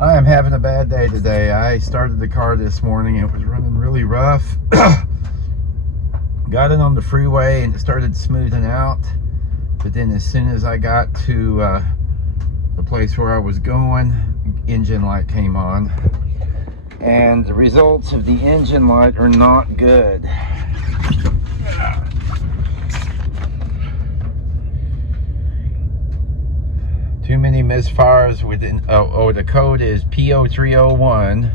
I am having a bad day today. I started the car this morning. It was running really rough. Got it on the freeway and it started smoothing out. But then as soon as I got to the place where I was going, engine light came on. And the results of the engine light are not good. Too many misfires within, the code is P0301.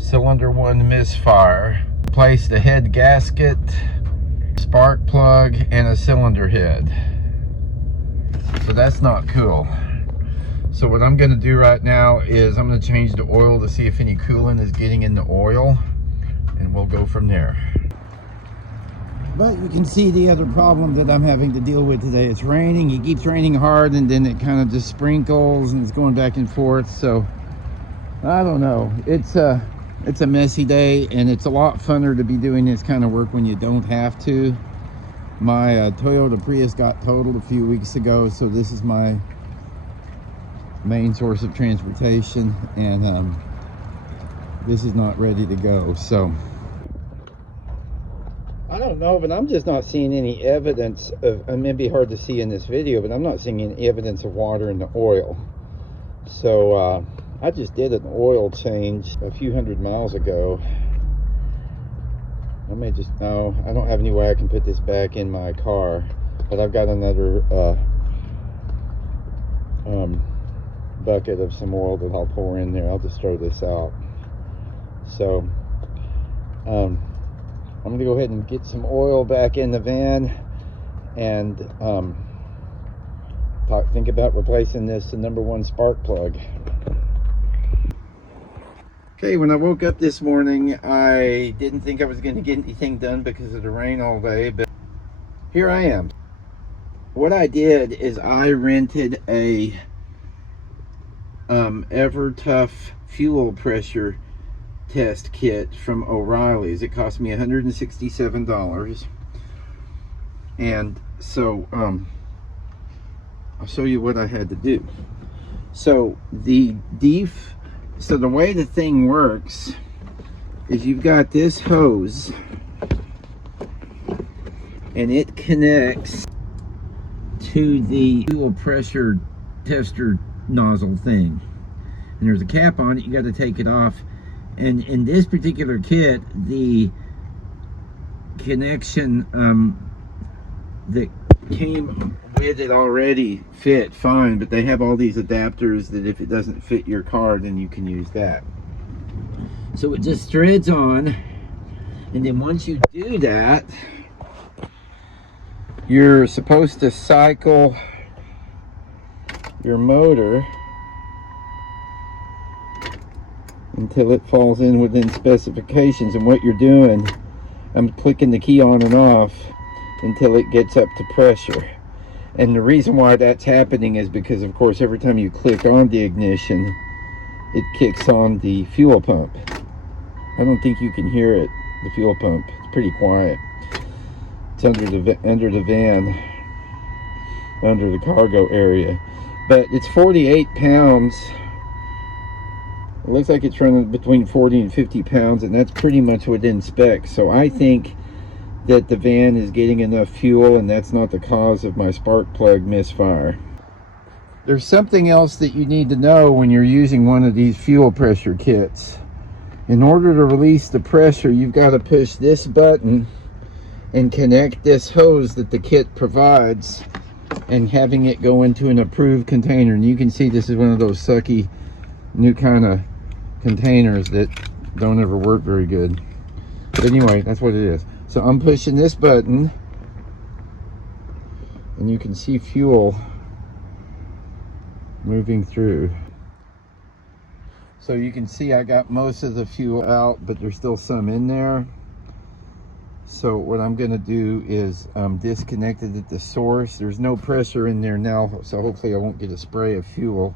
Cylinder 1 misfire. Replace the head gasket, spark plug, and a cylinder head. So that's not cool. So what I'm gonna do right now is I'm gonna change the oil to see if any coolant is getting in the oil, and we'll go from there. But you can see the other problem that I'm having to deal with today. It's raining. It keeps raining hard and then it kind of just sprinkles and it's going back and forth. So I don't know. It's a messy day, and it's a lot funner to be doing this kind of work when you don't have to. My Toyota Prius got totaled a few weeks ago, so this is my main source of transportation, and this is not ready to go. So I don't know, but I'm just not seeing any evidence of, it may be hard to see in this video, but I'm not seeing any evidence of water in the oil. So I just did an oil change a few hundred miles ago. I may just, no, I don't have any way I can put this back in my car, but I've got another bucket of some oil that I'll pour in there. I'll just throw this out. So I'm gonna go ahead and get some oil back in the van and think about replacing this #1 spark plug. Okay, when I woke up this morning, I didn't think I was going to get anything done because of the rain all day, but here I am. What I did is I rented a EverTough fuel pressure test kit from Oreilly's. It cost me $167. And so I'll show you what I had to do. So the way the thing works is you've got this hose and it connects to the fuel pressure tester nozzle thing, and there's a cap on it. You got to take it off, and in this particular kit the connection that came with it already fit fine, but they have all these adapters that if it doesn't fit your car, then you can use that. So it just threads on, and then once you do that, you're supposed to cycle your motor until it falls in within specifications. And what you're doing, I'm clicking the key on and off until it gets up to pressure. And the reason why that's happening is because, of course, every time you click on the ignition, it kicks on the fuel pump. I don't think you can hear it, the fuel pump. It's pretty quiet. It's under the van, under the cargo area. But it's 48 pounds. It looks like it's running between 40 and 50 pounds, and that's pretty much within specs. So I think that the van is getting enough fuel, and that's not the cause of my spark plug misfire. There's something else that you need to know when you're using one of these fuel pressure kits. In order to release the pressure, you've got to push this button and connect this hose that the kit provides, and having it go into an approved container. And you can see this is one of those sucky new kind of containers that don't ever work very good. But anyway, that's what it is. So I'm pushing this button, and you can see fuel moving through. So you can see I got most of the fuel out, but there's still some in there. So what I'm going to do is disconnect it at the source. There's no pressure in there now, so hopefully I won't get a spray of fuel.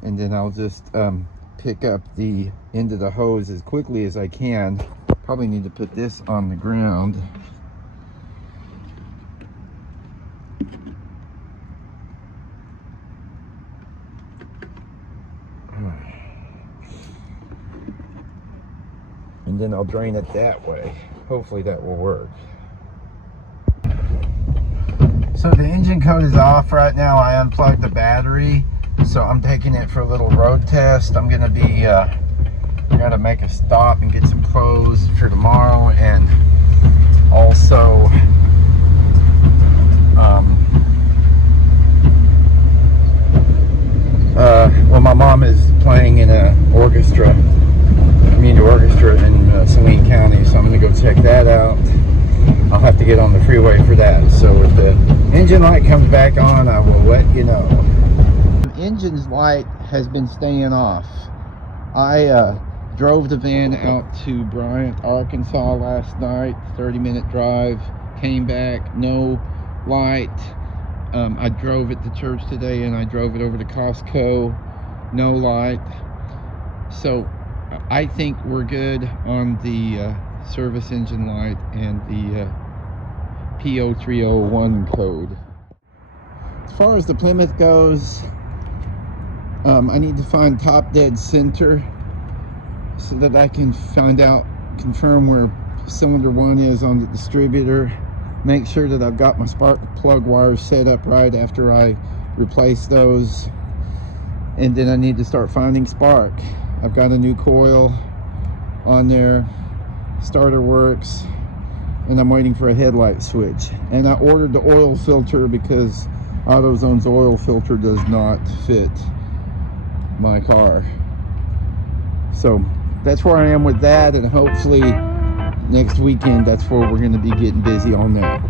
And then I'll just pick up the end of the hose as quickly as I can. Probably need to put this on the ground. and then I'll drain it that way. Hopefully that will work. So the engine code is off right now. I unplugged the battery, so I'm taking it for a little road test. I'm gonna be gotta make a stop and get some clothes for tomorrow, and also well, my mom is playing in a community orchestra in Saline County, so I'm gonna go check that out. I'll have to get on the freeway for that. So if the engine light comes back on, I will let you know. The engine's light has been staying off. I drove the van out to Bryant, Arkansas last night, 30-minute drive, came back, no light. I drove it to church today, and I drove it over to Costco, no light. So I think we're good on the service engine light and the P0301 code. As far as the Plymouth goes, I need to find top dead center so that I can confirm where cylinder 1 is on the distributor. Make sure that I've got my spark plug wires set up right after I replace those. And then I need to start finding spark. I've got a new coil on there, starter works, and I'm waiting for a headlight switch. And I ordered the oil filter because AutoZone's oil filter does not fit my car. So that's where I am with that, and hopefully next weekend that's where we're going to be getting busy on that.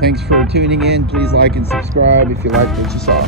Thanks for tuning in. Please like and subscribe if you liked what you saw.